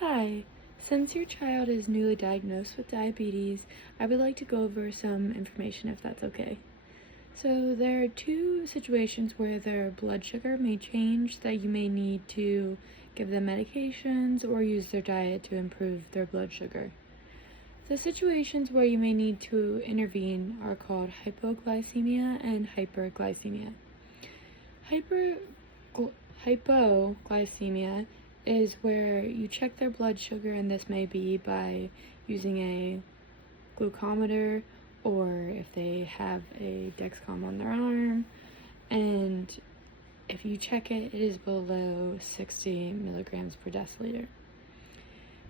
Hi, since your child is newly diagnosed with diabetes, I would like to go over some information if that's okay. So, there are two situations where their blood sugar may change that you may need to give them medications or use their diet to improve their blood sugar. The situations where you may need to intervene are called hypoglycemia and hyperglycemia. Hyper Hypoglycemia is where you check their blood sugar, and this may be by using a glucometer or if they have a Dexcom on their arm. And if you check it, it is below 60 milligrams per deciliter.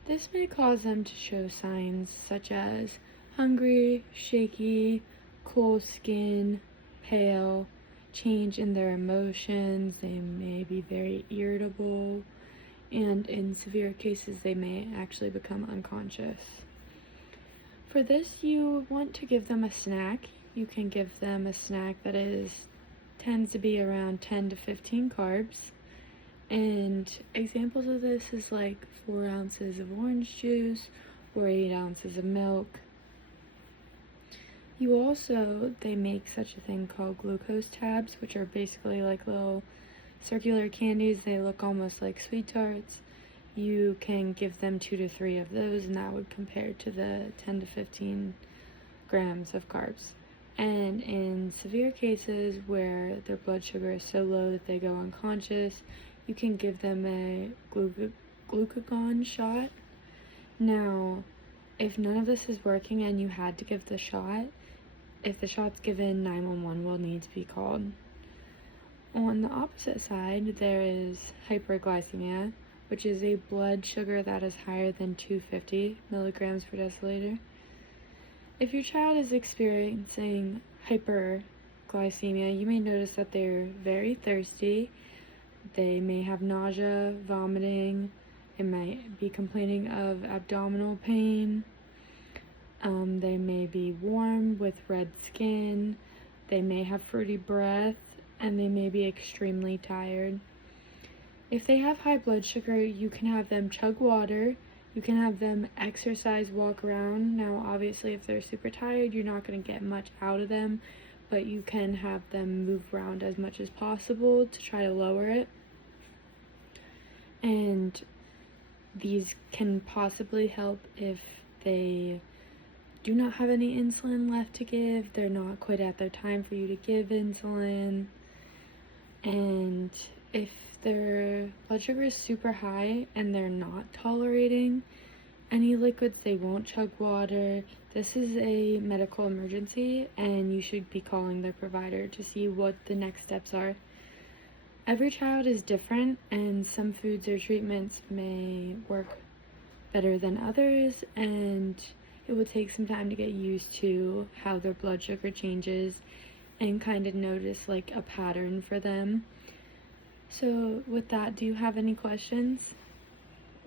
This may cause them to show signs such as hungry, shaky, cool skin, pale, change in their emotions. They may be very irritable, and in severe cases, they may actually become unconscious. For this, you want to give them a snack. You can give them a snack that tends to be around 10 to 15 carbs. And examples of this is like 4 ounces of orange juice or 8 ounces of milk. They make such a thing called glucose tabs, which are basically like little circular candies. They look almost like sweet tarts. You can give them 2 to 3 of those, and that would compare to the 10 to 15 grams of carbs. And in severe cases where their blood sugar is so low that they go unconscious, you can give them a glucagon shot. Now, if none of this is working and you had to give the shot, if the shot's given, 911 will need to be called. On the opposite side, there is hyperglycemia, which is a blood sugar that is higher than 250 milligrams per deciliter. If your child is experiencing hyperglycemia, you may notice that they're very thirsty. They may have nausea, vomiting. They might be complaining of abdominal pain. They may be warm with red skin. They may have fruity breath, and they may be extremely tired. If they have high blood sugar, you can have them chug water. You can have them exercise, walk around. Now, obviously, if they're super tired, you're not going to get much out of them, but you can have them move around as much as possible to try to lower it. And these can possibly help if they do not have any insulin left to give. They're not quite at their time for you to give insulin. And if their blood sugar is super high and they're not tolerating any liquids, they won't chug water. This is a medical emergency, and you should be calling their provider to see what the next steps are. Every child is different, and some foods or treatments may work better than others, and it will take some time to get used to how their blood sugar changes and kind of notice like a pattern for them. So with that, do you have any questions?